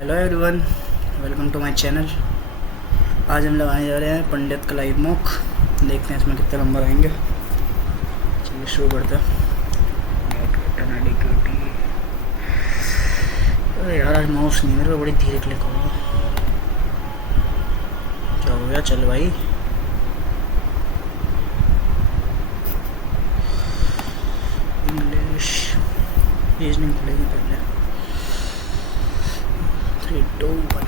Hello everyone, welcome to my channel. आज हम लगाने जा रहे हैं पंडित का लाइव मॉक। देखते हैं इसमें कितने नंबर आएंगे। चलिए शुरू करते हैं। अरे यार, आज माउस नहीं, मेरे को बड़ी धीरे क्लिक होगा। क्या हो गया? चल भाई, इंग्लिश रीजनिंग खुलेगी पहले। 3, 2, 1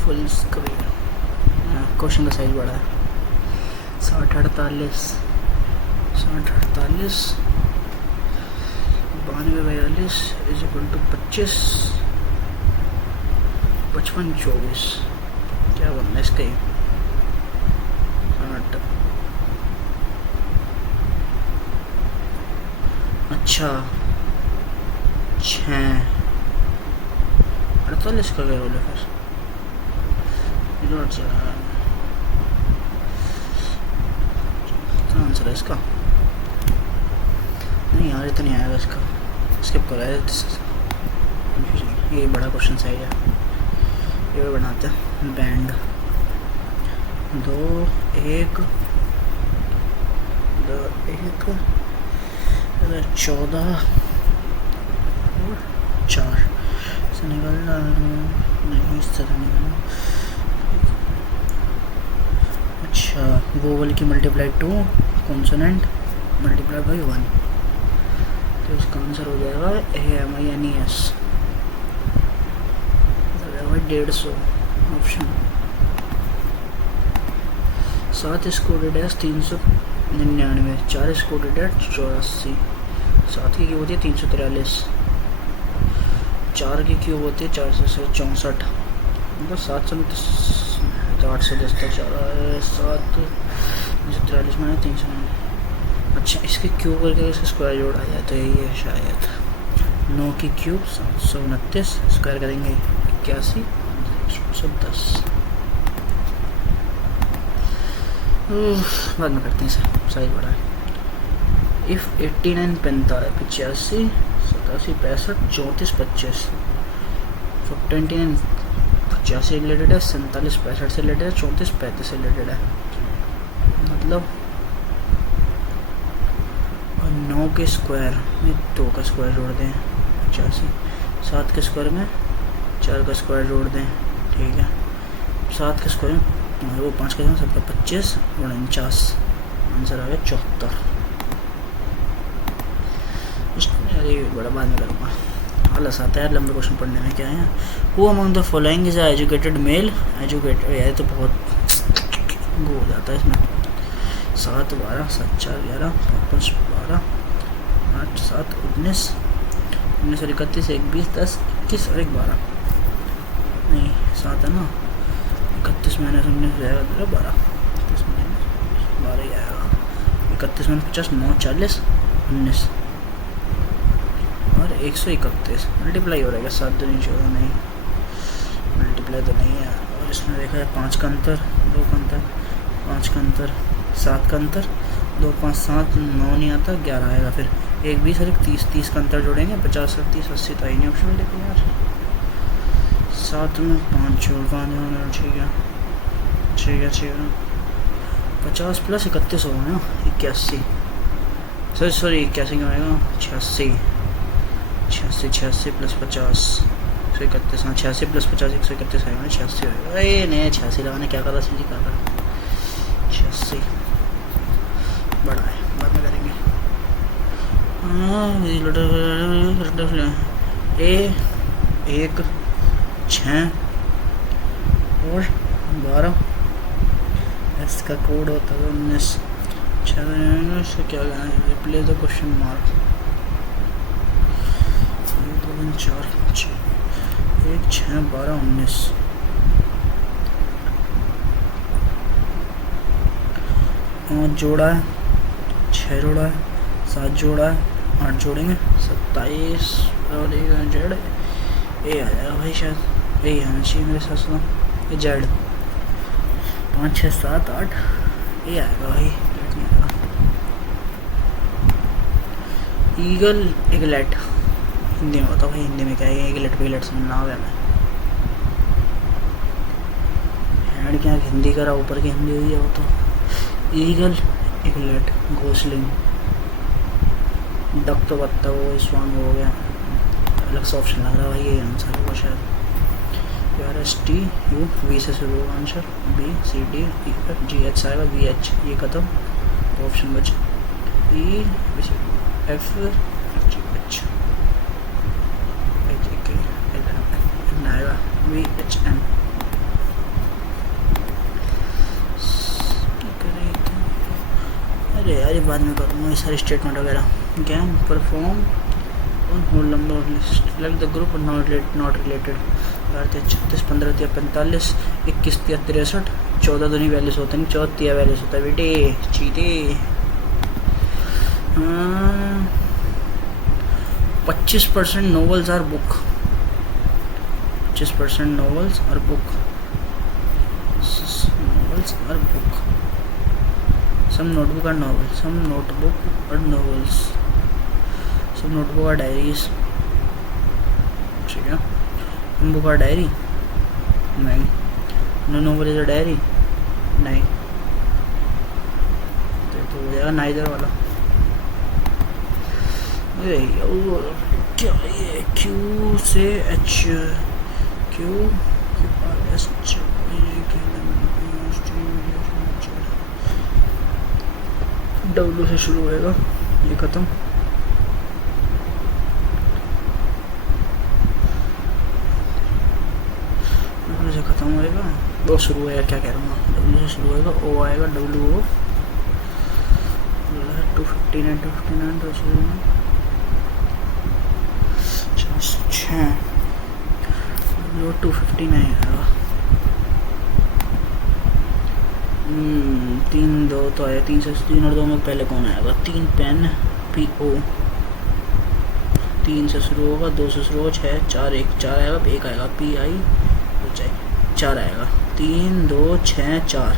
फुल स्क्रीन। क्वेश्चन का साइज बड़ा है। 60-48 60-48 92-42 इज इक्वल टू 25 55-24। क्या बनना है इसका? 60। अच्छा, 6-48 का क्या बोले फिर? क्या आंसर है इसका? नहीं यार, ये तो नहीं आएगा इसका। स्किप करो यार, ये बड़ा क्वेश्चन साइज है। ये बनाते हैं बैंड 2 1 2 1 14 और 4 से निकलना नहीं, इस तरह निकलना। अच्छा, वोवल की मल्टीप्लाई 2 कॉन्सोनेंट मल्टीप्लाई बाई 1, तो इसका आंसर हो जाएगा AMINES 150 ऑप्शन। 7 स्कोडेड है 399, 4 स्कोडेड है 84, 7 की क्यूब होती है 343, 4 की क्यूब होती है 464, मतलब 710 810 तक जा रहा है। 7 43 में 309। अच्छा, इसके क्यूब करके इसका स्क्वायर जोड़ा जाए तो यही है शायद। 9 की क्यूब 729, स्क्वायर करेंगे 81 110। बाद में करते हैं इसे, साइज बड़ा है। इफ़ 89 45 85 87 65 34 25 29 85 से रिलेटेड है, 47 65 से रिलेटेड है, 34 35 से रिलेटेड है। मतलब 9 के स्क्वायर में 2 का स्क्वायर जोड़ दें 85, 7 के स्क्वायर में 4 का स्क्वायर जोड़ दें, ठीक है। 7 के स्क्वायर में वो 5 के 7 का 25 और 49, आंसर आ गया 74। अरे बड़ा बाद में करूँगा, आलस आता है लंबे क्वेश्चन पढ़ने में। क्या है? Who among the following is educated male? Educated यार तो बहुत वो हो जाता है इसमें। 7 12 7 4 11 5 12 8 7 19 19 और 31 1 20 10 21 और 1 12। नहीं 7 है ना, 31 माइनस 19 हो जाएगा 12, 31 माइनस 12 ही आएगा। 31 माइनस 50 9 40 19 और 131 मल्टीप्लाई हो रहेगा। 7 2 नहीं 14, नहीं मल्टीप्लाई तो नहीं है। और इसमें देखा है 5 का अंतर, 2 का अंतर, 5 का अंतर, 7 का अंतर, 2 5 7 9 नहीं आता, 11 आएगा। फिर 1 20 और 1 30, 30 का अंतर जोड़ेंगे 50 और 30 80 तो आई नहीं ऑप्शन में। लेकिन यार 7 में 5 जोड़ 5 ठीक है ठीक है ठीक है। 50 प्लस 31 होगा ना 81, सॉरी 81 क्यों आएगा? 86 प्लस 50 131, हाँ 86 प्लस 50 131 आएगा ना, 86 आएगा। अरे नहीं 86 लगाने क्या करा सीधी क्या करा, 86 बड़ा है, बाद में करेंगे। हाँ A 1 6 और 12, इसका कोड होता है 19 6 क्या लेना है? Replace the question mark 2 4 6 1 6 12 19। 5 जोड़ा है, 6 जोड़ा है, 7 जोड़ा है, 8 जोड़ेंगे 27 और 1 जेड ए आ जाएगा भाई, शायद ए आना चाहिए मेरे साथ। ये जेड 5 6 7 8 ए आएगा भाई। ईगल एगलेट हिंदी में बताओ भाई, हिंदी में क्या है? गिलट पिलट सुनना हो गया मैं हैंड क्या हिंदी करा, ऊपर की हिंदी हुई है वो तो। ईगल, इगलेट, घोसलिंग, डक तो बत्ता वो स्वान हो गया, अलग से ऑप्शन लग रहा है भाई, ये आंसर होगा शायद। एस टी यू वी से शुरू होगा answer, B C D E F G H आएगा, वी एच ये खत्म, तो ऑप्शन बचे E F G H N आएगा, वी एच एन। अरे यार ये बाद में करूँगा ये सारे स्टेटमेंट वगैरह। Game perform on whole number of list like the group not related। 36 15 या 45 21 या 63 14 तो नहीं वैल्यूज होते नहीं, 34 या वैल्यूज होता है बेटे चीते। 25% novels are book, 25% novels are book, novels are book, some notebook are novels, some notebook are novels, सब नोटबुक और डायरीज। ठीक है, हम बुक और डायरी नहीं, no novel is a diary नहीं, तो हो जाएगा नाइदर वाला। अरे क्या ये क्यू से एच, क्यू एस डब्ल्यू से शुरू होएगा, ये खत्म। से खत्म होएगा, दो शुरू होएगा, क्या कह रहा हूँ, डब्ल्यू से शुरू होएगा, ओ आएगा, डब्ल्यू ओ 259 259 तो छः 259 आएगा। 3 2 तो आया, 3 से 3 और 2 में पहले कौन आएगा? 3 पेन पी ओ, 3 से शुरू होगा, 2 से शुरू होगा, 6 4 1 4 आएगा, 1 आएगा पी आई 4 आएगा, 3 2 6 4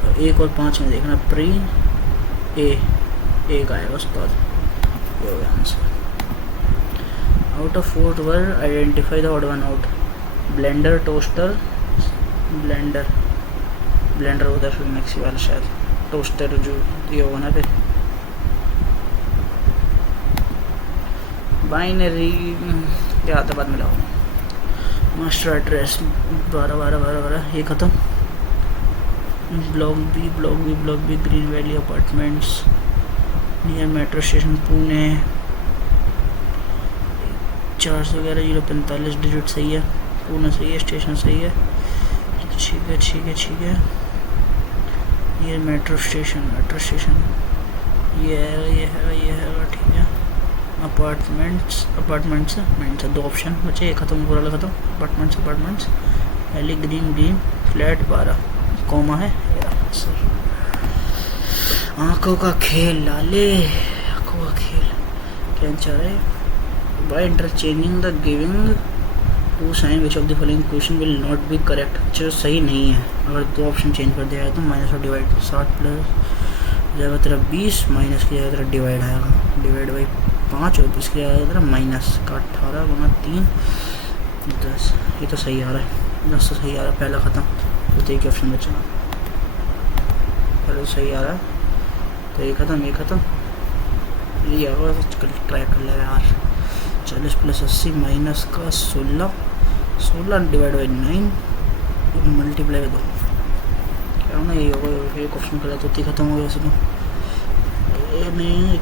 और 1 और 5 में देखना प्री ए 1 आएगा उस्ताद, ये हो गया answer. Out of 4 word identify the odd one out. Blender, toaster, blender होता है फिर मैक्सी वाला शायद, टोस्टर जो ये होगा ना, फिर बाइनरी क्या आता बाद में लाओ। मास्टर एड्रेस 12 ये खत्म। Block B green valley apartments near metro station Pune, 411 digit सही है, पुणे सही है, स्टेशन सही है, ठीक है। नियर मेट्रो स्टेशन ये है ठीक है। अपार्टमेंट्स 2 ऑप्शन बचे, ये खत्म, पूरा खत्म। अपार्टमेंट्स एली ग्रीन फ्लैट 12 कॉमा है सर। आंखों का खेल लाले, आंखों का खेल क्या चाह रहे हैं? By interchanging the giving two sign which of the following question will not be correct. चलो सही नहीं है, अगर 2 ऑप्शन चेंज कर दिया है तो माइनस और डिवाइड, 60 प्लस जाएगा तेरा 20, माइनस की जाएगा तेरा डिवाइड आएगा, डिवाइड बाई 5 और 20 की जाएगा तेरा माइनस का 18 गुना 3 10। ये तो सही आ रहा है, 10 तो सही आ रहा है, पहला ख़त्म, तो एक ऑप्शन बचा, पहले सही आ रहा है तो ये ख़त्म, ये आगा ट्राई कर ले यार। 40 प्लस 80 माइनस का 16 डिवाइड बाई 9 मल्टीप्लाई कर दो, क्या होना ये होगा, एक ऑप्शन कर तो ख़त्म हो गया इसमें।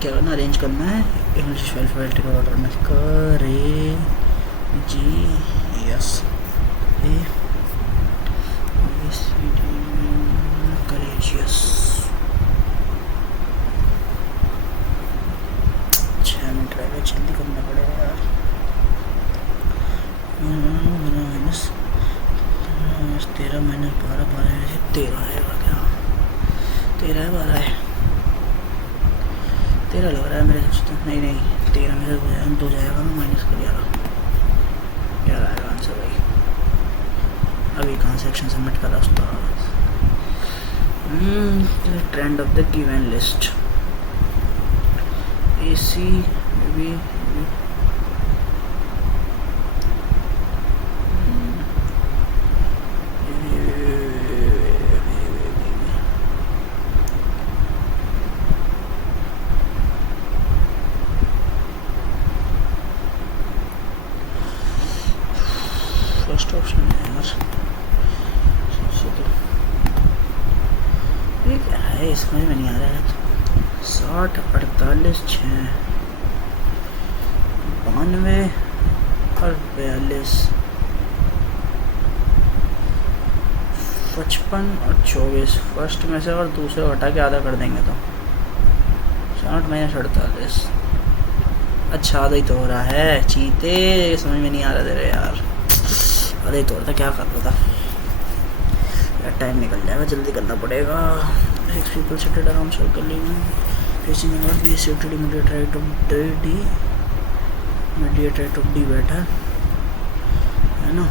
क्या करना, अरेंज करना है, इंग्लिश अल्फ़ाबेटिक ऑर्डर में, करे G S A C D courageous. 6 minute रहेगा, जल्दी करना पड़ेगा यार। माइनस 13 माइनस 12 है, 13 आएगा क्या? 13 है 12 है, 13 लग रहा है मेरे हिसाब से, नहीं 13 मेरे हो जाएगा ना, माइनस कर दिया, क्या आएगा आंसर भाई? अभी कहाँ सेक्शन सबमिट करा उसका। Trend of the given list, AC B first option है यार। ये क्या है, समझ में नहीं आ रहा है। 60 48 6 92 और 42 55 और 24 फर्स्ट में से और दूसरे हटा के आधा कर देंगे तो 60 माइनस 48। अच्छा आधा ही तो हो रहा है, चीते समझ में नहीं आ रहा तेरे यार। आधा ही तो हो रहा था, क्या कर रहा था यार। टाइम निकल जाएगा, जल्दी करना पड़ेगा। 6 people seated around circle facing the north, B is seated immediate right of D, immediate right of D बैठा है ना,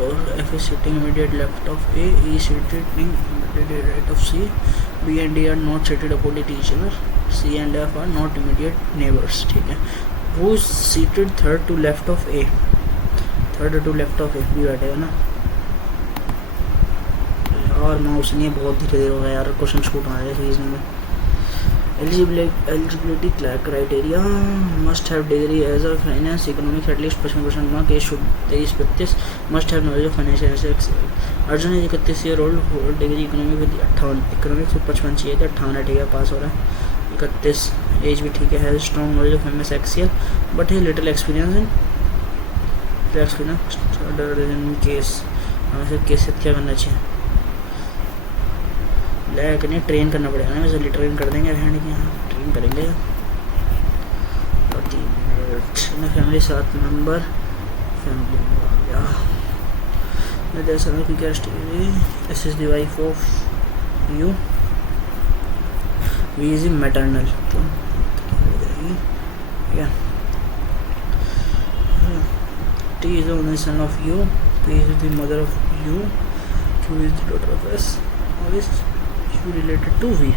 और F is sitting immediate left of A, E is seated immediate right of C, B and D are not seated opposite each other, C and F are not immediate neighbors। ठीक है, who is seated third to left of A, third to left of F भी बैठेगा ना। और mouse नहीं, बहुत धीरे धीरे हो गया यार, क्वेश्चन छूट आ रहे हैं सीरीज में। Eligibility criteria must have degree as a finance economics at least 55% mark, age should 33 must have knowledge of financial assets. Arjun is 31 year old, hold degree economic with 58, economics में 55 चाहिए था, 58 ठीक है, पास हो रहा है। 31 एज भी ठीक है, has strong knowledge of MS Excel but has little experience in case. हमें से केस से क्या करना चाहिए, लैक नहीं ट्रेन करना पड़ेगा ना, वैसे ट्रेन कर देंगे हैंड की, हाँ ट्रेन करेंगे। और 3 मिनट फैमिली 7 मेंबर फैमिली आ गया। This is the wife of U, V is maternal, तो या T is the only son of U, P is the mother of U, Q is the daughter of S, और इस U related to V,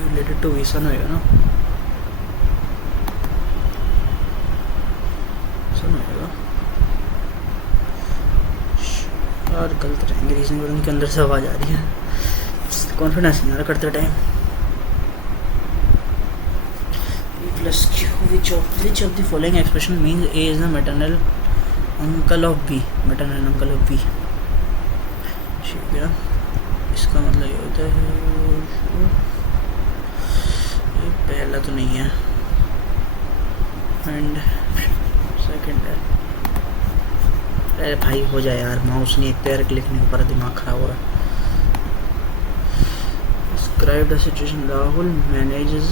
related to V सन होएगा ना, सन होएगा यार। गलत रहेंगे रीजनिंग, पता नहीं के अंदर से आवाज़ आ रही है, कॉन्फिडेंस नहीं आ रहा करते time. Plus Q, which of the following expression means A is the maternal uncle of B, maternal uncle of B। ठीक है, इसका मतलब ये होता है, ये पहला तो नहीं है एंड सेकंड है। अरे भाई हो जाए यार, माउस नहीं एक पैर क्लिक नहीं हो पा रहा, दिमाग खराब हो रहा है। Describe the situation, Rahul manages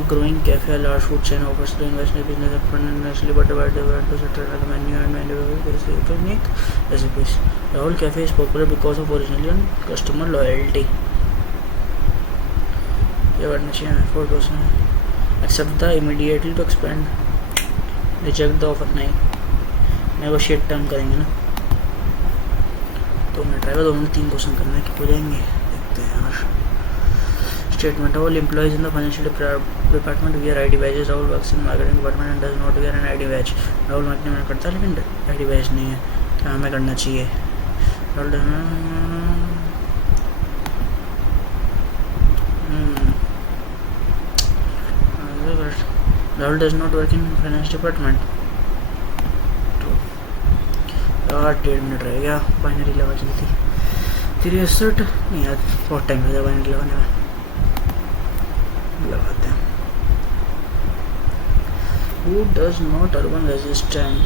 a growing cafe, a large food chain offers to invest in business financially but divided to settle the menu and menu unique recipes. Rahul Cafe is popular because of original and customer loyalty. ये बढ़ना चाहिए 4%। Accept the immediately to expand, reject the offer नहीं, negotiate term करेंगे ना। 2 minute रहेगा, 2 minute 3 question करना है कि हो जाएंगे, देखते हैं यार। Statement, all employees in the financial department wear ID badges, Rahul works in marketing department and does not wear an ID badge। Rahul marketing में करता है लेकिन ID badge नहीं है, क्या हमें करना चाहिए। Rahul does not work in finance department। यार 1.5 मिनट रह गया, बाइनरी लगा चलती 63 नहीं यार, बहुत टाइम लगा बाइनरी लगाने में, लगाते हैं। Who does not urban resistant,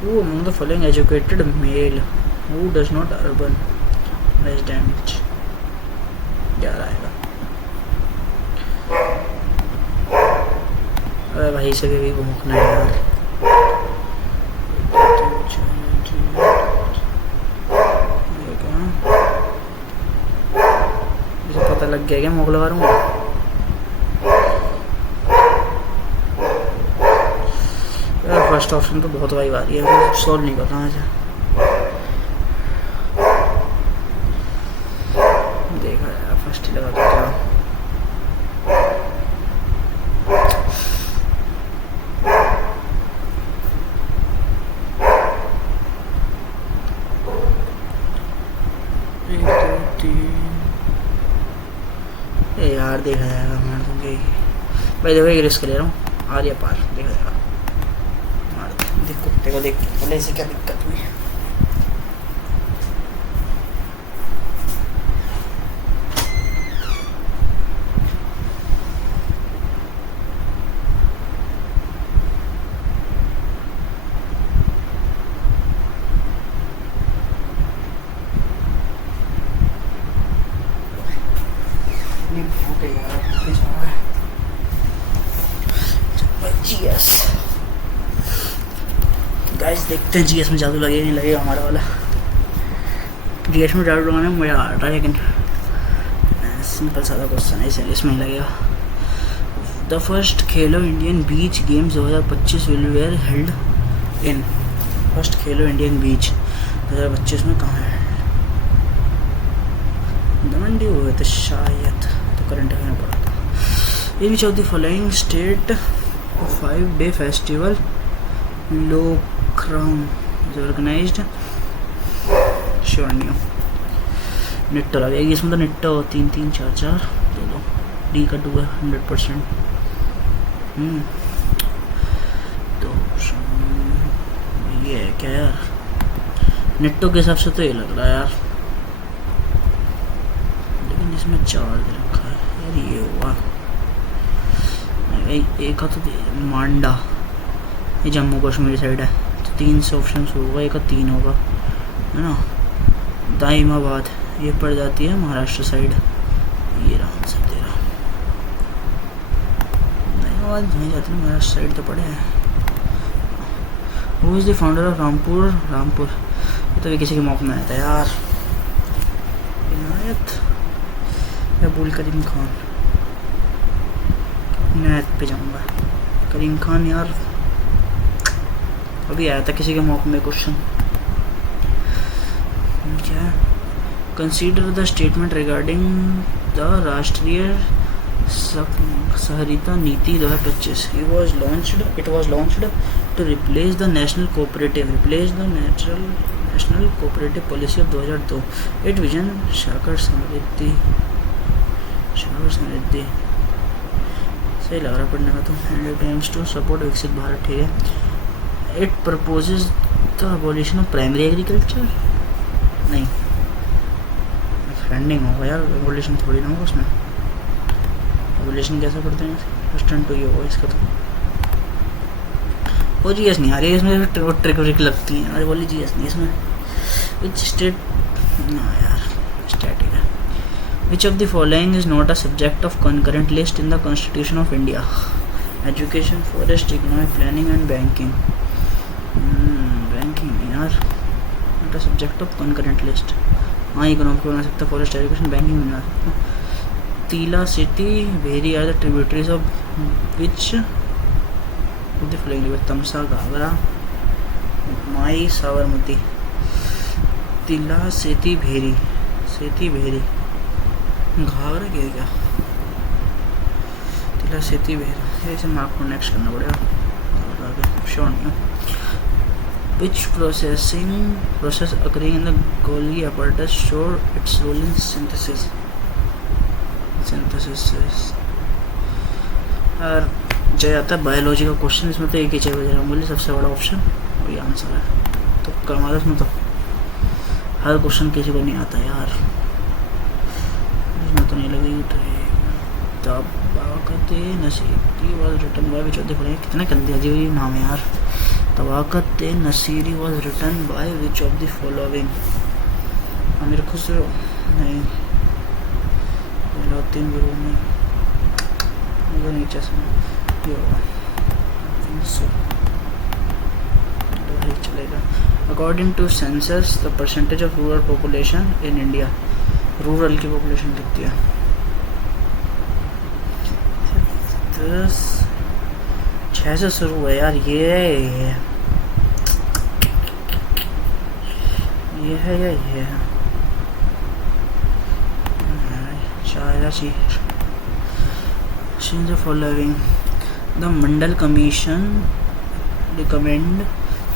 who among the following educated male who does not urban resident, क्या आएगा। अरे भाई से भी भूखना है यार। पता लग गया क्या, मोक लगा रहा हूँ। फर्स्ट ऑप्शन तो बहुत वाइब आ रही है, सॉल्व नहीं करता मुझे। देखा यार, फर्स्ट ही लगा था क्या। यार देखा जाएगा, मैं दूंगी भाई देखो ये रिस्क ले रहा हूँ, आ रही है पार, देखो जाएगा मार देख कुत्ते को, देख पहले इसे क्या दिक्कत हुई। जीएस गाइस देखते हैं जीएस में जादू लगे नहीं लगेगा हमारा वाला। जीएस में जादू लगाने में मज़ा आ रहा है, लेकिन सिंपल सादा क्वेश्चन है, इसलिए इसमें ही लगेगा। The first Khelo Indian beach games 2025 will where held in. First Khelo Indian बीच 2025 में कहाँ है? दमंडी हुए थे शायद, तो करंट अफेयर में पड़ा था। In which of the following state 5-day festival Lokram is organized? Sure नहीं हो। निट्टो लग जाएगी इसमें, तो निट्टो 3-3-4-4 दे दो, डी का 2 है 100%। तो ये है क्या यार, निट्टो के हिसाब से तो ये लग रहा है यार, लेकिन इसमें 4 दे रखा है यार, ये हुआ एक का तो मांडा, ये जम्मू कश्मीर साइड है, तो 3 से ऑप्शन होगा, एक का 3 होगा है ना। दाइमाबाद ये पड़ जाती है महाराष्ट्र साइड, ये आंसर तेरा। दाइमाबाद नहीं जाती ना महाराष्ट्र साइड, तो पड़े हैं। Who is the founder of Rampur? Rampur ये तो किसी के मौके में आया था यार, इनायत या अबुल करीम खान। इनायत पे जाऊँगा, करीम खान यार अभी आया था किसी के मौके में क्वेश्चन। क्या? Consider the statement regarding the राष्ट्रीय सहरिता नीति 2025। It was launched to replace the national cooperative policy of 2002. It vision शाकर समृद्धि सही लग रहा पढ़ने में तो। And it aims to support Viksit Bharat, ठीक है। It proposes the abolition of primary agriculture, नहीं फंडिंग होगा यार, एबॉलिशन थोड़ी ना होगा उसमें। एबॉलिशन कैसे करते हैं? फर्स्ट टर्न टू ये होगा इसका तो। वो जीएस नहीं आ रही है इसमें, ट्रिक व्रिक लगती हैं। अरे बोली जीएस नहीं इसमें। विच स्टेट ना यार, स्टैटिक है। Which of the following is not a subject of concurrent list in the Constitution of India? Education, forest, economic planning and banking. Banking यार, not a subject of concurrent list. हाँ economic बना सकता, forest, education, banking बना सकता। Tila, Seti, Bheri are the tributaries of which of the following? Tamsa, Ghaghara, Mai, Sabarmati. Tila, Seti, भेरी, घाघरा क्या तिला सेती भेर, ऐसे मार्क को नेक्स्ट करना पड़ेगा, श्योर नहीं हूँ। Which process occurring in the Golgi apparatus show its role in synthesis? और जो आता है बायोलॉजी का क्वेश्चन, इसमें तो एक ही चाहिए बजा बोली सबसे बड़ा ऑप्शन वही आंसर है। तो कमाल इसमें तो हर क्वेश्चन किसी को नहीं आता यार, तो नहीं लगेगी। तो Tabaqat Nasiri was written by which of the following? कितना गंदे अजीब नाम है यार। Tabaqat Nasiri was written by which of the following? Amir Khusro नहीं, अलाउद्दीन बिरूनी, मुझे नहीं चाहिए ये होगा चलेगा। According to census the percentage of rural population in India, rural की पॉपुलेशन कितनी है? 6 से शुरू है यार, ये है या ये है? The following the Mandal Commission recommend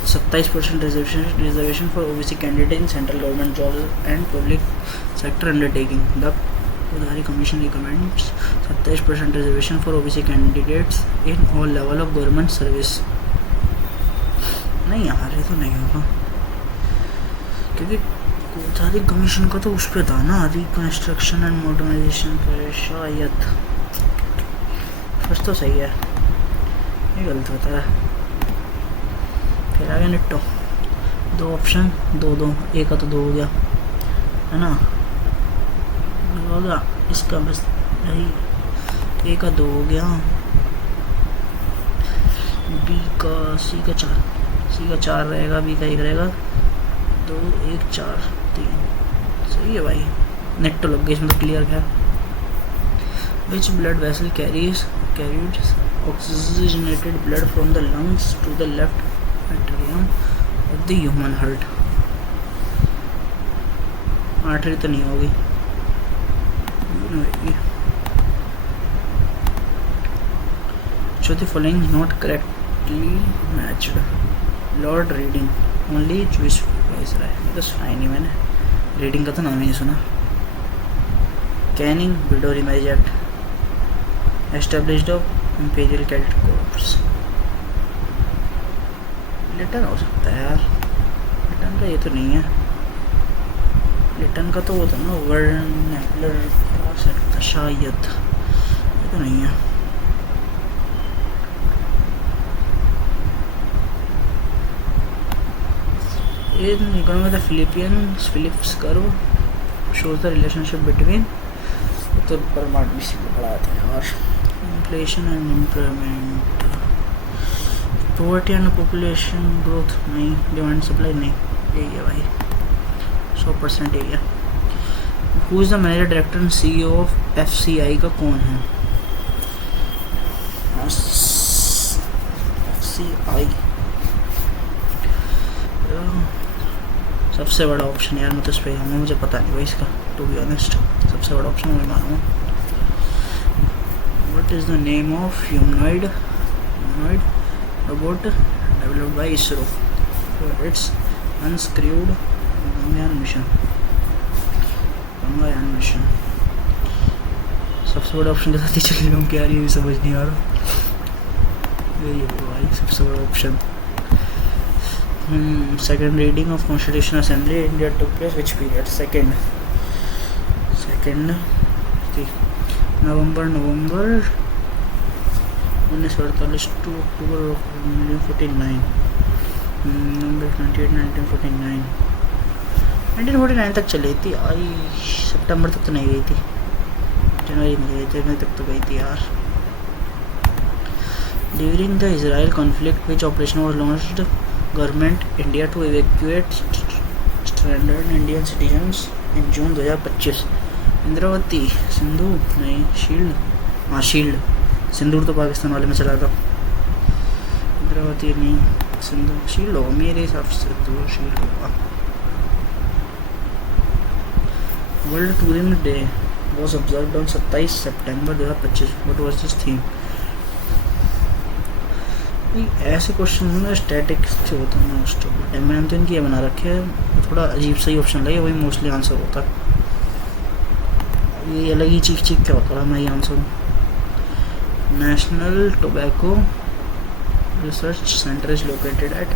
27% reservation for OBC candidates in central government jobs and public sector undertaking. The कोदारी commission recommends 27% reservation for OBC candidates in all level of government service. नहीं यार ये तो नहीं होगा, क्योंकि कोदारी commission का तो उस पर था ना, रिकंस्ट्रक्शन एंड मॉडर्नाइजेशन पर शायद। फर्स्ट तो सही है, ये गलत होता है। फिर आगे निट्टो 2 ऑप्शन 2 एक का तो 2 हो गया है ना, होगा इसका बस यही, एक का 2 हो गया, बी का सी का 4 रहेगा, बी का 1 रहेगा, 2 1 4 3 सही है भाई। नेट तो लग गई इसमें तो क्लियर है। Which blood vessel carried oxygenated blood from the lungs to the left atrium of the human heart। Artery तो नहीं होगी, so the following is not correctly matched। Lord Reading only choose viceroy, बस fine ही, मैंने Reading का तो नाम ही नहीं सुना। Canning widow marriage act established of imperial cadet corps. Lytton हो सकता है यार, लिटन का ये तो नहीं है, लिटन का तो वो था ना वर्नैकुलर था शायद, ये तो नहीं है। In economy the Phillips curve shows the relationship between तो पर भी पढ़ाया था यार, inflation and employment, poverty and population growth नहीं, डिमांड सप्लाई नहीं, यही है भाई 100% यही है। Who is the manager director and CEO of FCI का कौन है? FCI सबसे बड़ा ऑप्शन यार, मैं तो इस पर जाऊँगा, मुझे पता नहीं भाई इसका, टू बी ऑनेस्ट सबसे बड़ा ऑप्शन मैं मानूँगा। What is the name of humanoid robot developed by ISRO for its uncrewed Gaganyaan mission? सबसे बड़ा ऑप्शन के साथ ही चले जाऊँ क्या, ये भी समझ नहीं आ रहा, यही है भाई सबसे बड़ा option. Second reading of Constitution Assembly India took place which period? Second November 1948 to October 1949, November 28 1949, 1949 तक चली थी, आई सितंबर तक तो नहीं गई थी, जनवरी में गई थी, तक तो गई थी यार। During the Israel conflict which operation was launched Government India to evacuate stranded Indian citizens in June 2025? Indravati, Sindhu नहीं, शील्ड, हाँ शील्ड, सिंदूर तो पाकिस्तान वाले में चला था, इंद्रावती नहीं, सिंधु शील्ड होगा मेरे हिसाब से, तो शील्ड होगा। World tourism day was observed on 27 September 2025। What was this theme? ऐसे क्वेश्चन ना स्टैटिक से होता है मोस्ट ऑफ द टाइम, मैंने तो इनकी ये बना रखे है, थोड़ा अजीब सा ही ऑप्शन लगे, वही मोस्टली आंसर होता है। ये अलग ही चीख क्या होता है, मैं ये आंसर हूँ। National tobacco research centre is located at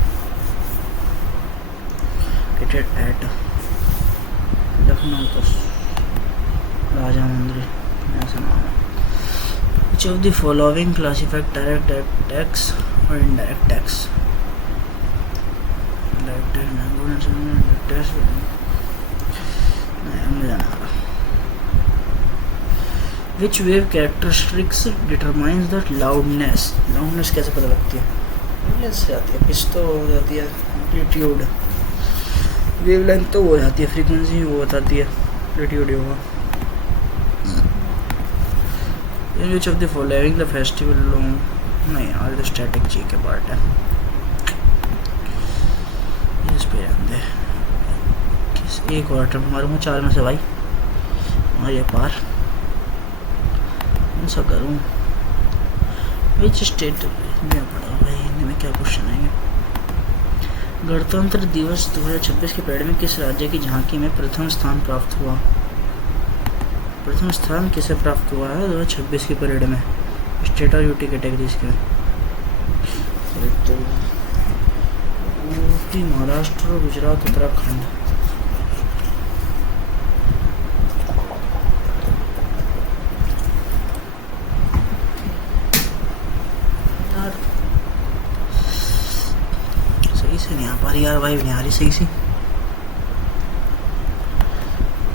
Lucknow, तो राजा मंदिर ऐसा नाम है। Which of the following classified direct tax or indirect tax? Indirect tax, Which wave characteristics determines the loudness? Loudness कैसे पता लगती है? Loudness जाती है, पिच तो हो जाती है, amplitude, wavelength तो हो जाती है, frequency वो बताती है, amplitude होगा। In which of the following the festival long नहीं यार, तो स्टैटिक जी के पार्ट है, इस पे आंदे किस एक और अटैम्प्ट मारूंगा 4 में से भाई, और ये पार कौन सा करूँ? विच स्टेट में पढ़ा भाई, हिंदी में क्या क्वेश्चन आएंगे? गणतंत्र दिवस 2026 के परेड में किस राज्य की झांकी में प्रथम स्थान प्राप्त हुआ? प्रथम स्थान किसे प्राप्त हुआ है 2026 की परेड में स्टेट और यूटी कैटेगरीज के? तो यूपी, महाराष्ट्र, गुजरात, उत्तराखंड। यार सही से नहीं आ पा रही यार, वाइब नहीं आ रही सही से।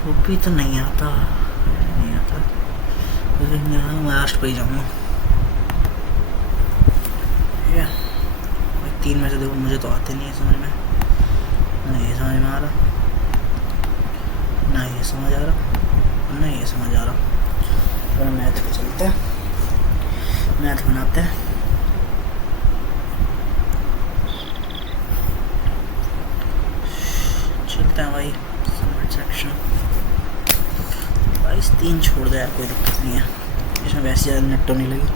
यूपी तो नहीं आता, महाराष्ट्र पे ही जाऊँगा। ठीक है, 3 में से देखो, मुझे तो आते नहीं है समझ में, नहीं ये समझ में आ रहा, ना ये समझ आ रहा, ना ये समझ आ रहा। तो मैथ पे चलते हैं, मैथ बनाते हैं। चलते हैं भाई सबमिट सेक्शन। 3 छोड़ दे यार, कोई दिक्कत नहीं है, इसमें वैसे ज़्यादा नेट तो नहीं लगी।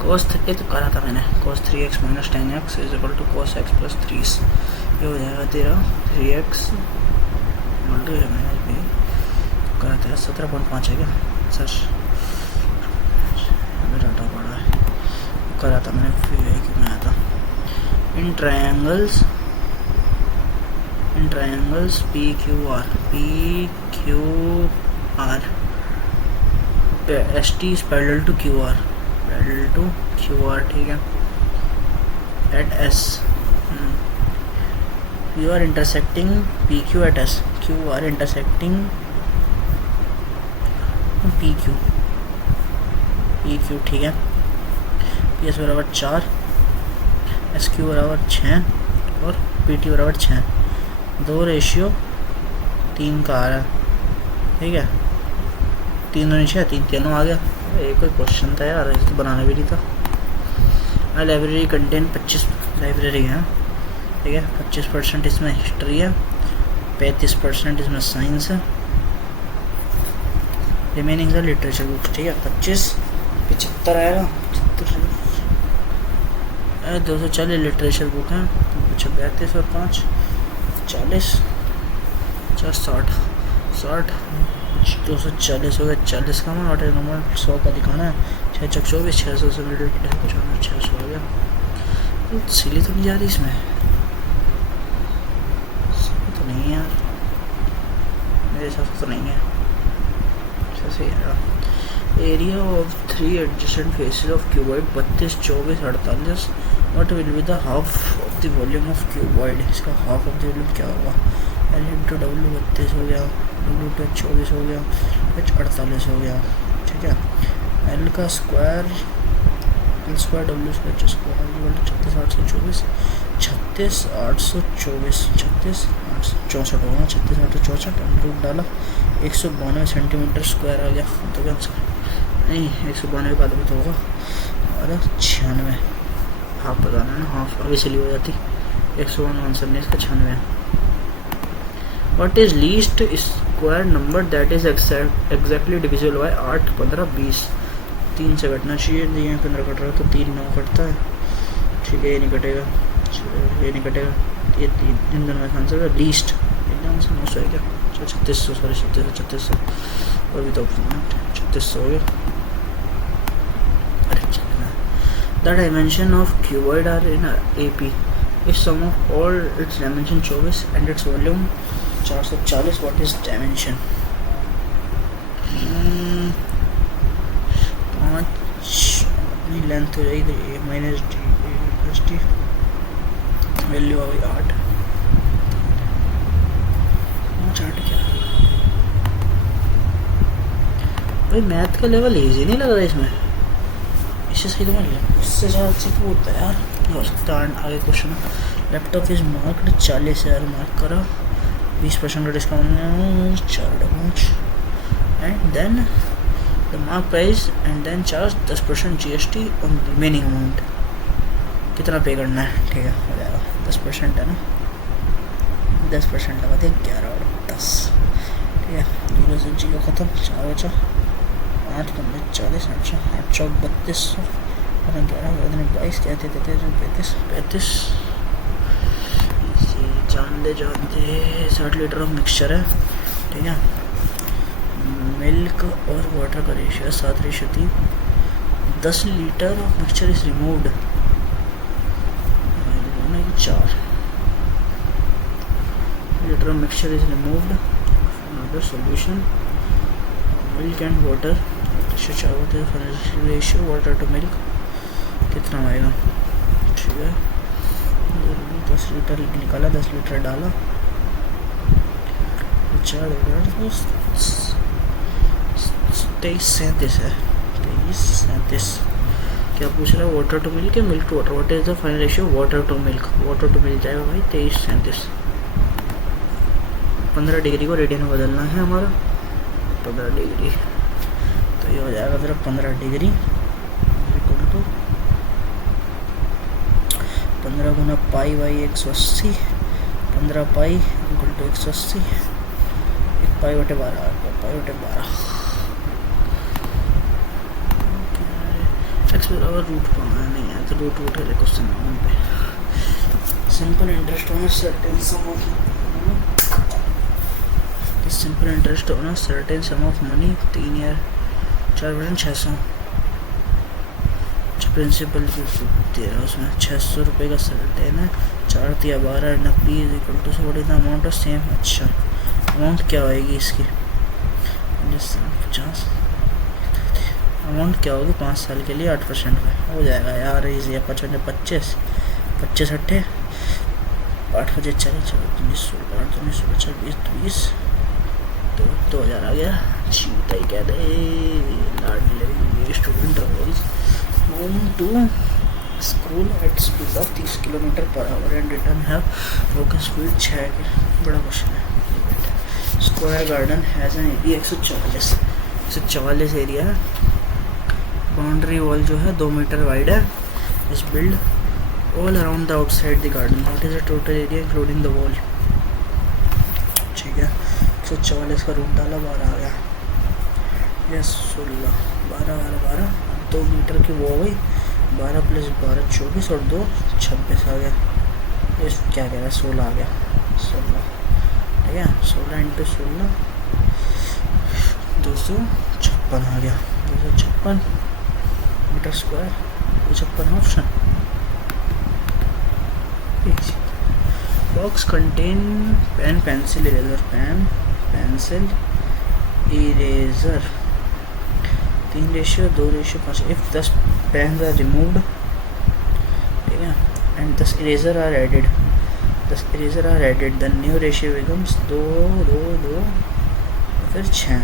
cos 3 तो करा था मैंने, cos 3x - 10x is equal to cos x + 3। ये हो जाएगा तेरा 3x मैंने करा था 17.5 है क्या सर? डाटा पड़ा है, करा था मैंने, फिर एक में आया था। इन triangles PQR ST is parallel to QR, ठीक है, at S QR intersecting PQ at S, QR intersecting PQ, ठीक है। PS बराबर 4, SQ बराबर 6 और PT बराबर 6, 2:3 का आ रहा है। ठीक है, 3 2 6 3 तीनों आ गया। एक कोई क्वेश्चन था यार, इसे तो बनाना भी नहीं था। लाइब्रेरी कंटेन 25 लाइब्रेरी है, ठीक है। 25% इसमें हिस्ट्री है, 35% इसमें साइंस है, रिमेनिंग है लिटरेचर बुक्स। ठीक है, 75 आएगा, 240 लिटरेचर बुक है, 32 और 5 40 60 240 हो गया। 40 का मान ऑर्डर नंबर 100 का दिखाना है, 6 चक 24, 600 से मिनट है, कुछ 600 हो गया। सिली तो नहीं जा रही इसमें, तो नहीं है यार, मेरे हिसाब से तो नहीं है। सही है। Area of 3 adjacent faces of cuboid 32 24 48। What will be the half of the volume of cuboid? इसका हाफ ऑफ द वॉल्यूम क्या होगा? L × W 32 हो गया, W × 24 हो गया, H 48 हो गया। ठीक है, L का square L square W square H square 36 824 36 824 36 864 होगा, 36 864 रूट डाला 192 सेंटीमीटर स्क्वायर आ गया। तो क्या आंसर? नहीं, 192 का आदमी तो होगा, और 96 हाफ बताना है, हाफ आगे चली हो जाती। 192 आंसर नहीं, इसका 96। What is least square number that is exactly divisible by 8 15 20? 3 से कटना चाहिए, ये 15 कट रहा है तो 3 9 कटता है। ठीक है, ये नहीं कटेगा, ये नहीं कटेगा, ये 3 इन दोनों में आंसर है लीस्ट। एकदम से 900 है क्या? 3600 सॉरी 3600 और भी तो 3600 हो गया। अरे the dimension of cuboid are in AP if sum of all its dimension 24 and its volume 440, what is dimension? 5 length हो जाएगी, a माइनस डी वैल्यू आ गई 8। 8 क्या भाई, मैथ का लेवल इजी नहीं लग रहा है इसमें, इससे सही तो मिल उससे ज़्यादा अच्छी तो होता है यार। हो सकता है आगे question, laptop is marked 40,000 mark करा, 20% का discount 4 and then the mark price and then charge 10% GST on remaining amount. कितना पे करना है? ठीक है, हो जाएगा 10% है ना, 10% लगा दे 11 और 10। ठीक है, 0 से 0 खत्म, 4 बचा, 8 15 40 8 चौक 3200 11 22 कहते 35 जानते 60 लीटर ऑफ मिक्सचर है। ठीक है, मिल्क और वाटर का ratio 7:3। 10 litre of mixture is removed, 4 litre of mixture is removed. Another solution milk and water ratio water to milk कितना आएगा? ठीक है, 10 लीटर निकाला, 10 लीटर डाला, 2337 है, 2337। क्या पूछ रहा है? वाटर टू मिल्क या milk to water? What is the final ratio water to milk? Water to milk जाएगा भाई 2337। 15 डिग्री को रेडियन में बदलना है हमारा, 15 डिग्री, तो ये हो जाएगा मेरा 15 डिग्री इक्वल टू 15 गुना pi by 180, 15 pi equal to 180, 1 pi बटे 12, 1 पाई बटे 12। एक्स बराबर रूट पाना नहीं है तो रूट है क्वेश्चन पे। Simple interest on certain sum of simple interest on certain sum of money 3 year 4% 600। Principal की दे रहा है उसमें 600 रुपये का सर्टेन है, 4 या 12 नब्बे equal to so the amount of same. अच्छा अमाउंट क्या आएगी इसकी? 50 अमाउंट क्या होगी 5 साल के लिए 8% में हो जाएगा यार, इजी है। 55 25 25 अट्ठे 8 बजे 4 19 16 19 16 20 20 तो 2000 आ गया। चीता ही कह दे लाडले student travels home to school at speed of 30 kilometre per hour and return है वोकन स्पीड 6 के। बड़ा क्वेश्चन है। Square garden has an area 144 area है। बाउंड्री वॉल जो है 2 मीटर वाइड है। Is build all around the outside the garden. What is the total area including the wall? ठीक है 144 का रूट डाला 12 आ गया। यस 16 12 12 12 2 मीटर की वो हो गई। 12 + 12 24 और 2 26 आ गया। इस क्या कह रहा है 16 आ गया 16 ठीक है। 16 × 16 256 आ गया। 256 metre square 256 option. Box contain pen pencil eraser pen pencil eraser 3:2:5 if 10 pens are removed ठीक है and 10 eraser are added 10 eraser are added the new ratio becomes 2 2 2 फिर 6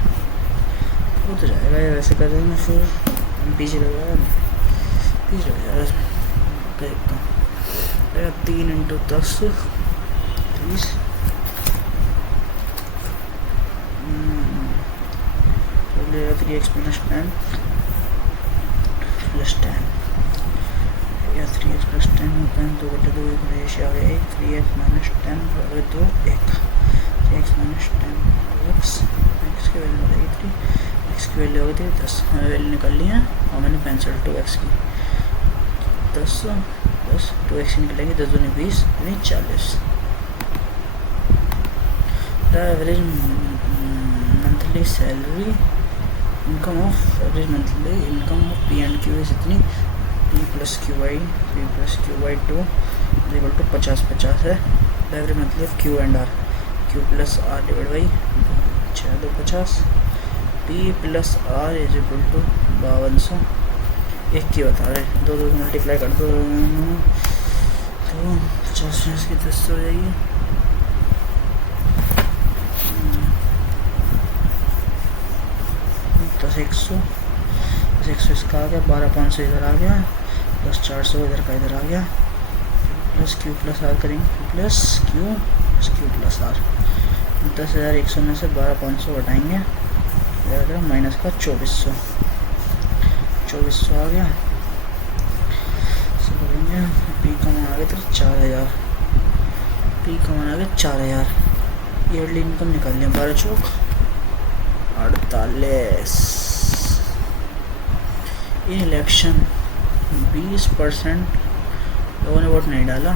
हो तो जाएगा यार। ऐसे कर देंगे फिर पीछे लग जाएगा 3 × 10 30 3x - 10 + 10 या 3x + 10 2/2 रेशियो आ गया 1 3x - 10 2 1 3x - 10 2x x की वैल्यू आ गई 3 x की वैल्यू आ गई 10। हमें वैल्यू निकाल ली है और मैंने पेंसिल 2x की 10 10 2x निकलेगी 10 दूनी 20 यानी 40। The average monthly salary income of average monthly income of P and Q is इतनी P + QI 2 = 50 50 है। Average monthly of Q and R Q + R / 6 2 50 P + R = 5200 एक की बता रहे 2 2 मल्टीप्लाई कर दो तो 50 की 10 हो जाएगी। 100 इसका आ गया 12500 इधर आ गया 10400 इधर का इधर आ गया प्लस Q + R करेंगे प्लस Q + R 10,100 में से 12,500 घटाएंगे माइनस का 2400 आ गया। करेंगे P कमान आ गया तो 4000 P कमान आ गया 4000। ईयरली इनकम निकाल लिया 12 चौक 48। इन इलेक्शन 20% लोगों ने वोट नहीं डाला।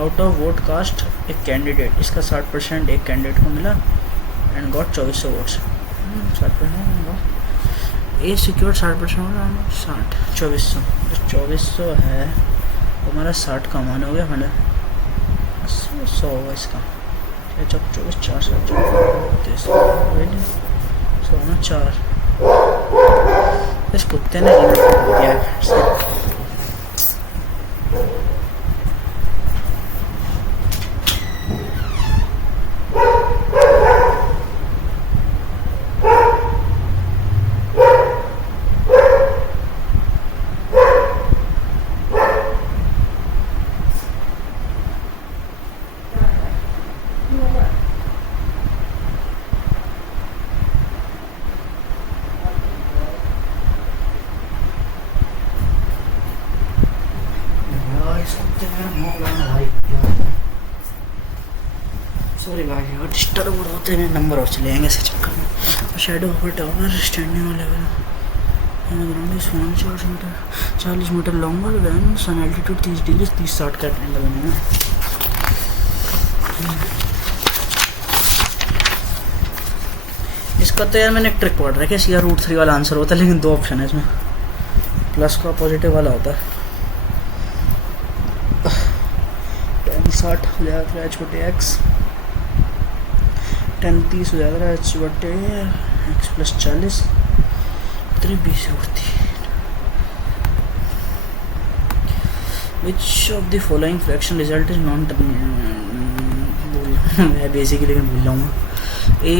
आउट ऑफ वोट कास्ट एक कैंडिडेट इसका 60% एक कैंडिडेट को मिला and got 2400 votes. 60% A secure 60%, 60 2400, 2400 है तो हमारा 60 का मान हो गया 100 होगा इसका। जब 24 4 4 इस कुत्ते ने दिया। सॉरी भाई और डिस्टर्ब होते हैं नंबर और चले जाएंगे ऐसे चक्कर में। Shadow of tower standing level 40 metre long when sun altitude 30 degree 30-60 का एंगल बनेगा। इसका तो यार मैंने एक ट्रिक पढ़ रखा है, इसका रूट 3 वाला आंसर होता है लेकिन 2 ऑप्शन है इसमें, प्लस का पॉजिटिव वाला होता है। 10-60 हो जाता है छोटे एक्स, 10-30 हो जाता है एच बटे एक्स प्लस 40 20 होती है। Which of the following fraction result is non मैं बेसिकली लेकिन भूल जाऊँगा। A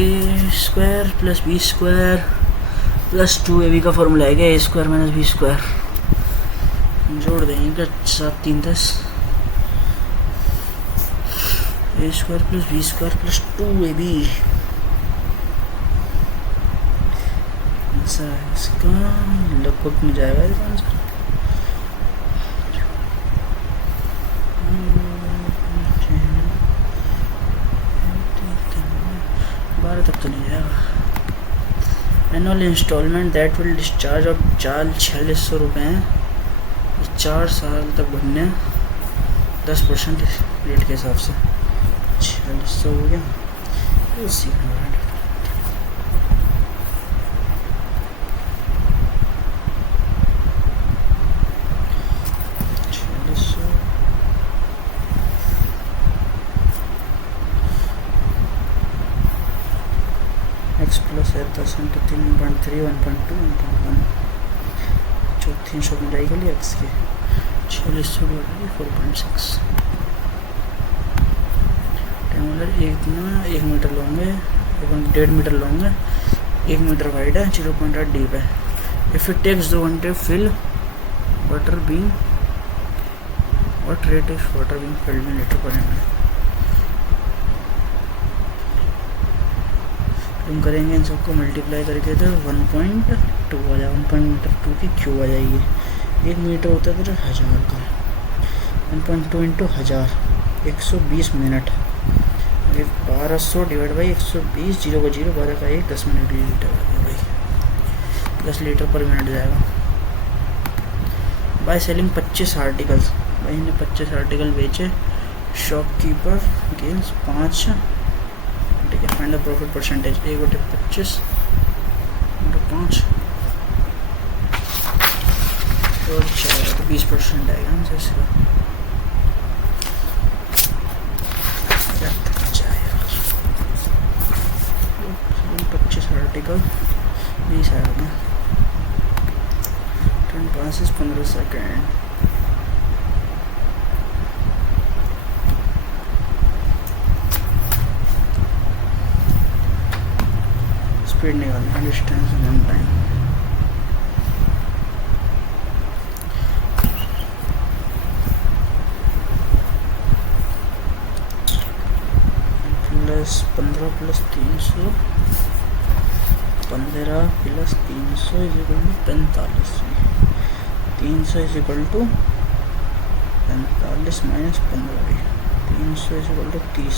square plus B square plus 2ab का फॉर्मूला है क्या, A square minus B square जोड़ देंगे 7 3 10 A square plus B square plus 2ab इसका लगभग में जाएगा आंसर। तक तो नहीं जाएगा। Annual instalment that will discharge और चार्ज 4600 रुपये हैं 4 साल तक बनने 10% रेट के हिसाब से 4600 हो गया। एक्स प्लस है 10 इंटू 3.3 1.2 1.1 चौथी शॉप में जाएगी लिए एक्स के 4600 4.6 टेमलर 1 मीटर लॉन्ग है 1.5 मीटर लॉन्ग है 1 मीटर वाइड है 0.8 डीप है। इफ इट टेक्स 2 घंटे fill water being what rate is water being filled in litre per minute. तुम करेंगे इन सबको मल्टीप्लाई करके तो 1.2 आ जाएगा 1.2 की क्यू आ जाएगी। 1 मीटर होता है तो 1000 का 1.2 इंटू 1000 120 मिनट 1200 डिवाइड बाई 120 0 का 0 12 का 1 10 मिनट लीटर आ गया भाई 10 लीटर पर मिनट जाएगा। बाय सेलिंग 25 आर्टिकल्स भाई ने 25 आर्टिकल बेचे शॉपकीपर गेन्स 5 ठीक है। Find the profit percentage 1/25 into 5 और 20% आएगा ना जैसे 25 आर्टिकल 20 आएगा 10 15 सेकेंड स्पीड निकालना distance one time plus 15 plus 300 15 plus 300 is equal to 45 300 is equal to 45 minus 15 300 is equal to 30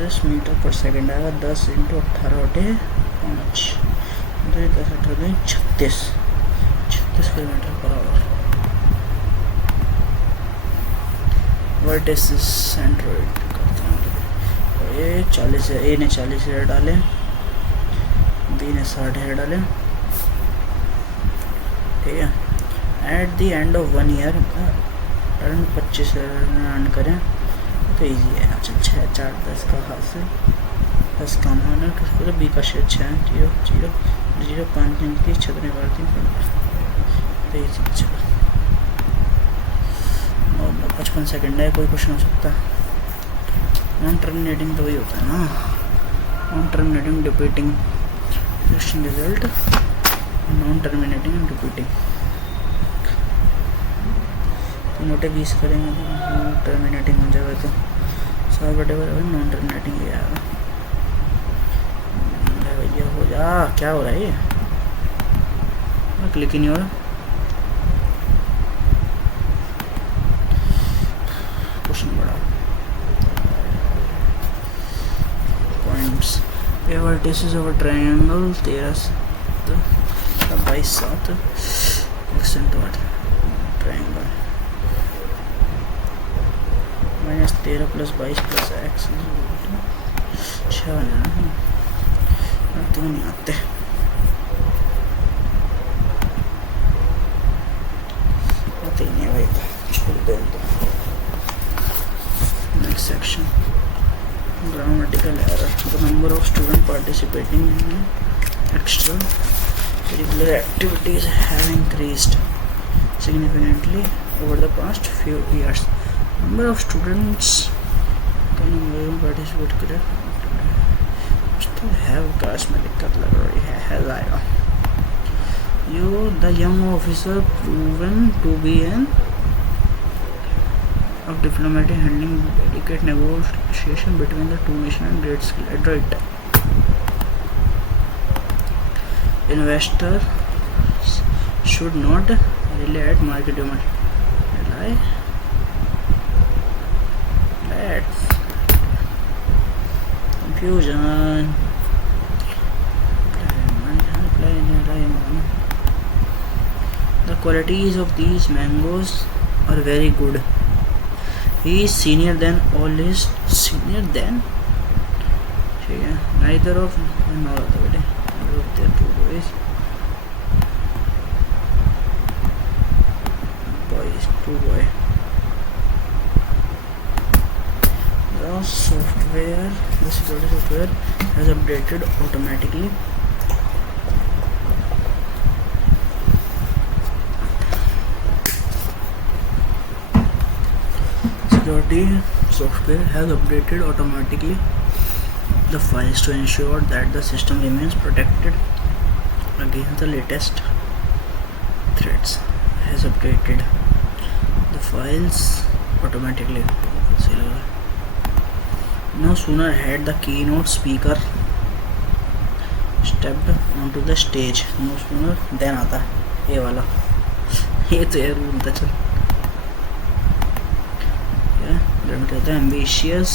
10 metre per second आएगा 10 इंटू 18 बटे 5 10 18 36 kilometre per our. What is this Android करता हूँ ये 40 है ए ने 40 डाले 360 डालें, ठीक है। At the end of 1 year earn 25 earn करें तो ईजी है। अच्छा 6 4 10 का हासिल 10 का माना किसको, बी का शेयर 6 0 0 0 5 की 6 3 तो ईजी। चलो 55 सेकेंड है, कोई क्वेश्चन हो सकता है। नॉन टर्मिनेटिंग तो वही होता है ना, non terminating repeating question result, non terminating and repeating. नोटे 20 करेंगे तो टर्मिनेटिंग हो जाएगा, तो 100 बटे बराबर नॉन टर्मिनेटिंग ही आएगा। भैया हो जा, क्या हो रहा है ये, क्लिक ही नहीं हो रहा। क्वेश्चन बड़ा points, A vertices of a triangle 13 22 7 extent of triangle -13 + 22 + x 6 तो नहीं आते। आते नहीं भाई, छोड़ दे तो। Next section, grammatical error. The number of student participating in extra curricular activities have increased significantly over the past few years. Number of students can participate करें तो have क्लास में दिक्कत लग रही है आएगा। You the young officer proven to be an of diplomatic handling delicate negotiation between the two nations and great skill adroit. Investor should not rely at market demand. Rely confusion. The qualities of these mangoes are very good. He is senior than all his senior than. Neither of nor of the their two boys. Two boy. The security software has updated automatically. Security software has updated automatically the files to ensure that the system remains protected against the latest threats. Has updated the files automatically. No sooner had the keynote speaker stepped onto the stage, no sooner than आता है ये वाला, ये तो यार बोलता चल। The ambitious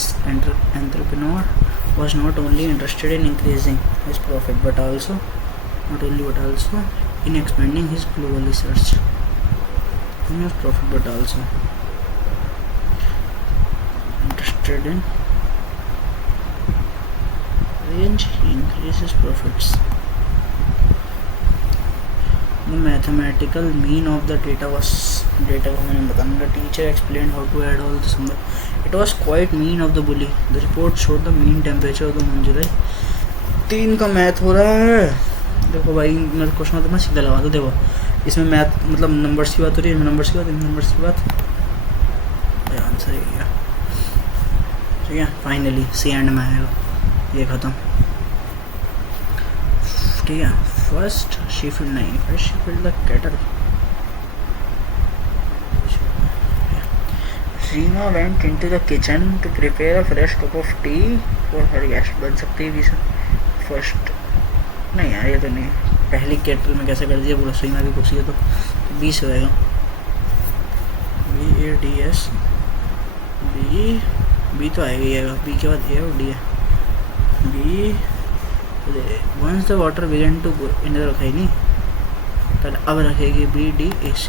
entrepreneur was not only interested in increasing his profit but also in expanding his global research. Not profit but also interested in range increases profits. The mathematical mean of the data was the teacher explained how to add all this number. It was quite mean of the bully. The report showed the mean temperature of the मंजिल 3 का math हो रहा है। देखो भाई मैं question तो मैं सीधा लगा दूँ। देखो इसमें मैथ मतलब नंबर्स की बात हो रही है, इसमें नंबर्स की बात आंसर ही गया। ठीक है, फाइनली सी एंड में आएगा, ये ख़त्म। ठीक है, फर्स्ट शीफील्ड नहीं, first Sheffield the cattle. Rina went into the kitchen to prepare a fresh cup of tea for her guest. बन सकती है 20 फर्स्ट नहीं यार, ये तो नहीं, पहली केटल में कैसे कर दिया पूरा सही में भी कुछ है तो 20 होएगा। BADS बी तो आएगा ही आएगा, बी के बाद ए और डी है। B once the water began to इधर रखेगी नहीं, तो अब रखेगी BDAC।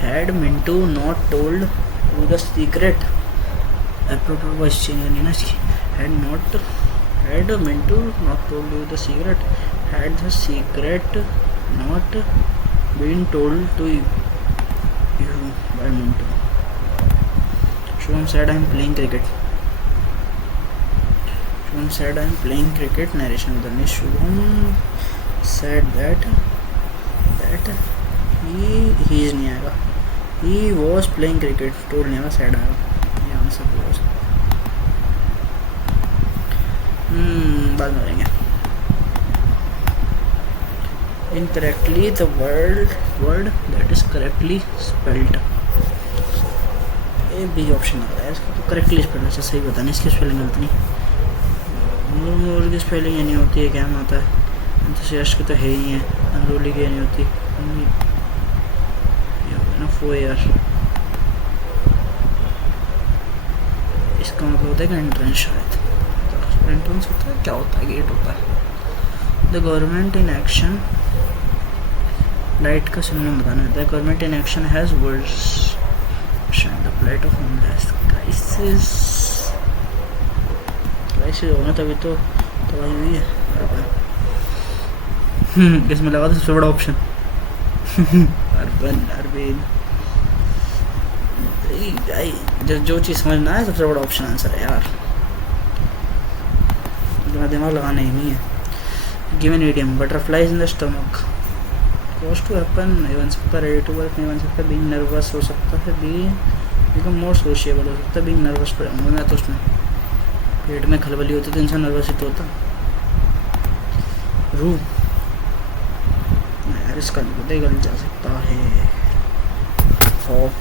Had Mintu not told who the secret appropriate was change करनी ना, Had Mintu not told you the secret? Had the secret not been told to you by Mintu? Shubham said, I am playing cricket. Shubham said, I am playing cricket. Narration with Anish. Shubham said that he is नहीं आएगा. He was playing cricket. Told नहीं आएगा, said आएगा. ये answer was. बाद में रहेंगे. Incorrectly the word that is correctly spelled. ये बी ऑप्शन आ रहा है इसका, तो करेक्टली स्पेल अच्छा सही बता नहीं, इसकी स्पेलिंग गलत नहीं. मोर की स्पेलिंग ये नहीं होती है, क्या होता है. एंथुसियास्ट की तो है ही है, अनरोली की नहीं होती. ना 4 यार, इसका मतलब होता है कि एंट्रेंस. शायद एंट्रेंस होता है, क्या होता है, गेट होता है. The government in action, light का सिनोनिम बताना है. The government in action has words the plight of homeless. crisis होना तभी तो तबाही हुई है. इसमें लगा था सबसे बड़ा ऑप्शन अरबन. जो चीज़ समझ ना है सबसे बड़ा ऑप्शन आंसर है यार, दिमाग लगाना ही नहीं है. Given idiom, butterflies in the stomach. Cost to happen नहीं बन सकता, रेडी टू वर्क नहीं बन सकता, बीइंग नर्वस हो सकता है, बिकम मोर सोशिएबल हो सकता है, बीइंग नर्वस पर मैं तो उसमें पेट में खलबली होती तो इंसान नर्वस ही तो होता. रू यार इसका नहीं गल जा सकता है. फॉक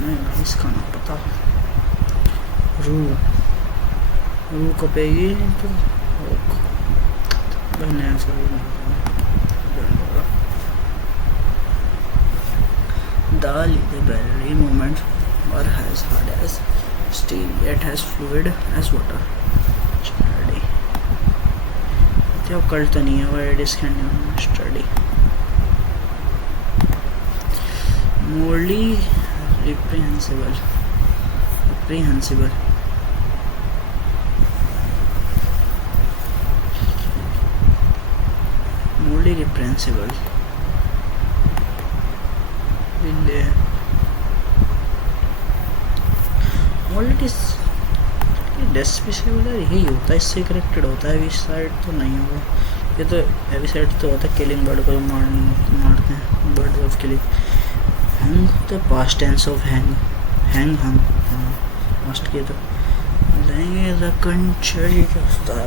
नहीं, इसका ना पता. रू कपेगी तो नया sir. Dal is a barely movement or as hard as steel, yet as fluid as water. Study. कल तो नहीं है, word is can study. Morally reprehensible. Morally reprehensible. डेस्पिसेबल यही होता है, इससे करेक्टेड होता है. इस साइड तो नहीं होगा, ये तो हैवी साइड तो होता है. किलिंग बर्ड को मारते हैं, बर्ड ऑफ किलिंग. हैंग तो पास्ट टेंस ऑफ हैंग. हाँ मस्ट किए तो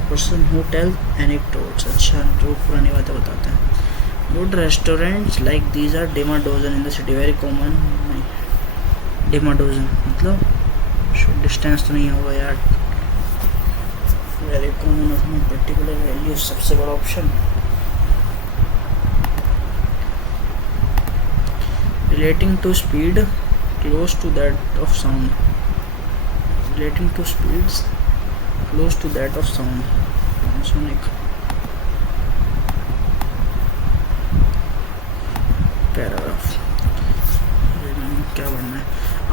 पर्सन हु टेल एनेक्डोट्स. अच्छा, जो पुरानी बातें बताते हैं. Good restaurants like these are dim a dozen in the city. Very common. dim a dozen मतलब डिस्टेंस तो नहीं होगा यार. Very common of particular value, सबसे बड़ा option. Relating to speed close to that of sound. Relating to speeds close to that of sound. Sonic paragraph. क्या बनना है.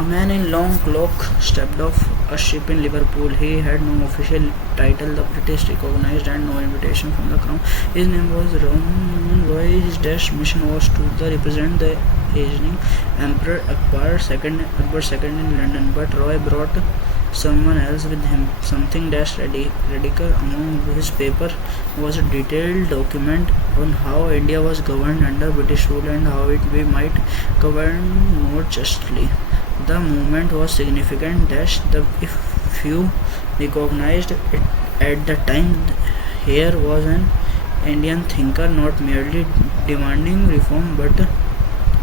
A man in long cloak stepped off a ship in Liverpool. He had no official title the British recognized and no invitation from the crown. His name was Roman Roy. His dash mission was to represent the aging Emperor Akbar II in London. But Roy brought someone else with him. Something dash radical. Among his paper was a detailed document on how India was governed under British rule and how it we might govern more justly. The movement was significant dash the if few recognized it at the time. Here was an Indian thinker not merely demanding reform but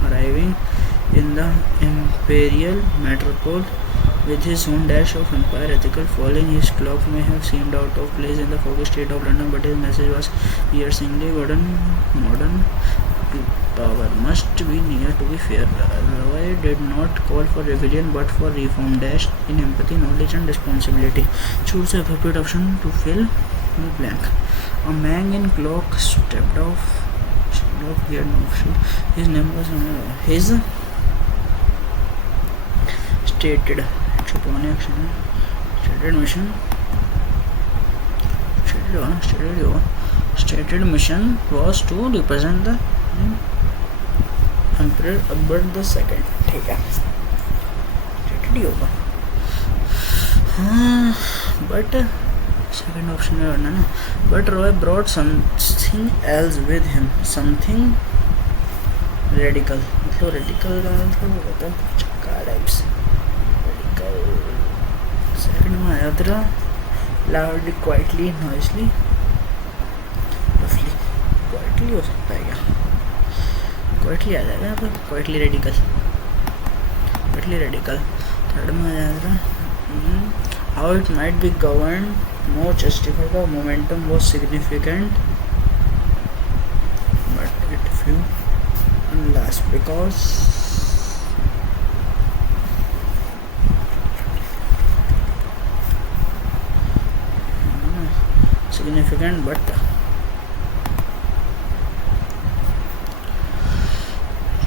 arriving in the imperial metropole with his own dash of empire ethical following. His cloak may have seemed out of place in the foggy street of London, but his message was piercingly modern. Power must be near to be fair. Roy did not call for rebellion but for reform dash in empathy, knowledge and responsibility. Choose the appropriate option to fill the blank. A man in cloak stepped off. He had no option. His name was his stated mission stated mission was to represent the Emperor Akbar II. ठीक है, stated ही होगा. हाँ, but second option में करना ना. But Roy brought something else with him, something radical. मतलब radical का मतलब वो होता है चक्का टाइप्स. Radical. सेकंड में आया तेरा loudly, quietly, noisily, roughly. Quietly हो सकता है क्या? Quietly आ जाएगा यहाँ पर. Quietly radical. Quietly radical. Third में आ जाएगा how it might be governed more justified. The momentum was significant, but it few unless because significant, but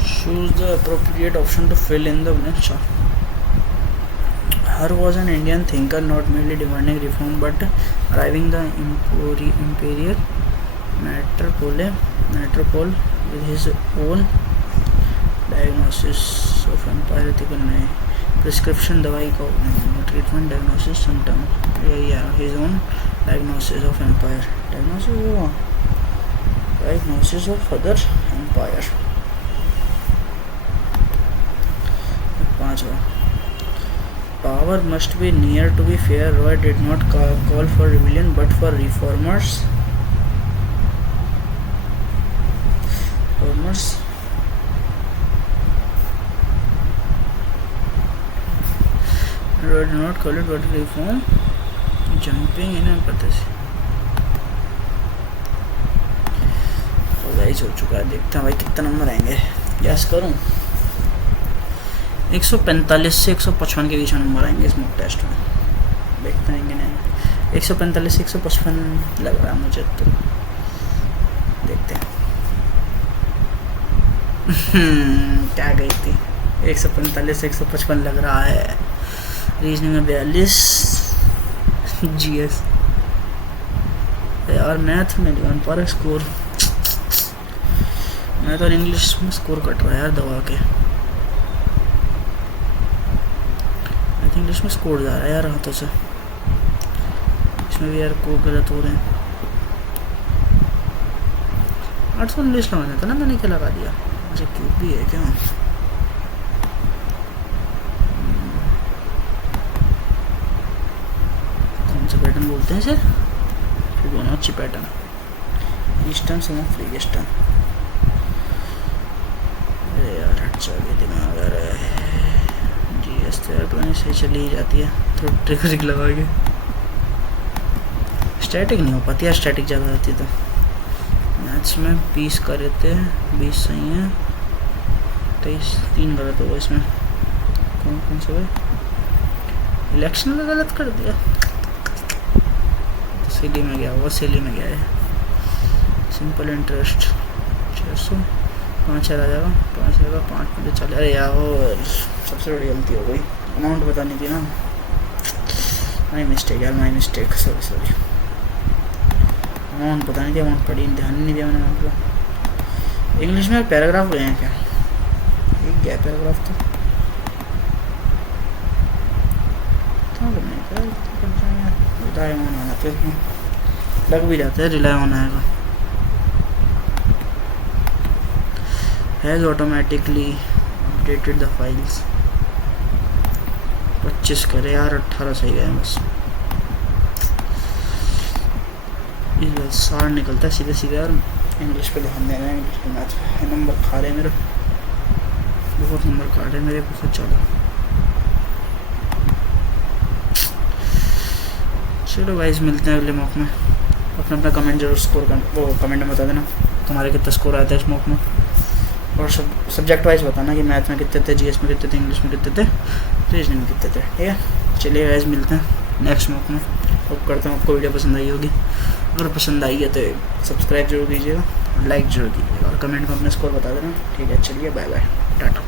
choose the appropriate option to fill in the blanks. Her was an Indian thinker, not merely demanding reform but arriving the imperial metropole with his own diagnosis of empire. Prescription दवाई का treatment, diagnosis, symptom. Yeah, his own diagnosis of empire. Diagnosis of other empire. पांचवा. Power must be near to be fair. Roy did not call for rebellion but for reformers. Roy did not call it but reform. Jumping in and पता से तो guys हो चुका है. देखते हैं भाई कितना नंबर आएंगे. गैस करूं 145 से 155 के बीच में नंबर आएंगे इस मॉक टेस्ट में. देखते हैं कि नहीं. 145 से 155 लग रहा है मुझे तो. देखते हैं. क्या गई थी. 145 से 155 लग रहा है. रीजनिंग में 42. जीएस यार मैथ में नहीं पर स्कोर. मैथ और इंग्लिश में स्कोर कट रहा है यार दबा के. इंग्लिश में स्कोर जा रहा है यार हाथों से. इसमें भी यार कोड गलत हो रहे हैं. 800 इंग्लिश लगाना था ना, मैंने क्या लगा दिया. मुझे क्यूब भी है क्या. कौन सा पैटर्न बोलते हैं सर. Fibonacci pattern. ईस्टर्न से फ्री ईस्टर्न. अरे यार हट जाओगे दिमाग. अरे तो से चली ही जाती है. थोड़ी ट्रिक लगा के. स्टैटिक नहीं हो पाती यार. स्टैटिक ज़्यादा रहती तो. मैथ्स में 20 कर रहे थे. 20 सही है. 23 3 गलत होगा इसमें. कौन सा भाई. इलेक्शन में गलत कर दिया. सिली में गया वो. सिली में गया है. Simple interest 600. 5,000 आ जाएगा. 5 आएगा. 5 में चले. अरे यार सबसे बड़ी गलती हो गई. अमाउंट बतानी थी ना. माई मिस्टेक यार. My mistake. सॉरी. अमाउंट बतानी थी. अमाउंट पढ़ी ध्यान नहीं दिया मैंने अमाउंट को. इंग्लिश में पैराग्राफ गए हैं क्या. एक गया पैराग्राफ तो. रिलाई ऑन आना तो लग भी जाता है. रिलाई ऑन आएगा. Has automatically updated the files. 25 करे यार. 18 सही गए बस. इस बार सार निकलता है सीधे सीधे यार. इंग्लिश पे ध्यान देना है. इंग्लिश पे मैथ नंबर खा रहे मेरे. बहुत नंबर खा रहे मेरे को. चलो चलो गाइस मिलते हैं अगले मॉक में. अपना कमेंट जरूर स्कोर कर वो कमेंट में बता देना तुम्हारे कितना स्कोर आया था इस मॉक में. और सब्जेक्ट वाइज बताना कि मैथ में कितने थे, जीएस में कितने थे, इंग्लिश में कितने थे, रीजनिंग में कितने थे. ठीक है. चलिए गाइस मिलते हैं नेक्स्ट मॉक में. होप करता हूँ आपको वीडियो पसंद आई होगी. अगर पसंद आई है तो सब्सक्राइब जरूर कीजिएगा. लाइक जरूर कीजिएगा और कमेंट में अपना स्कोर बता देना. ठीक है. चलिए बाय बाय. टाटा.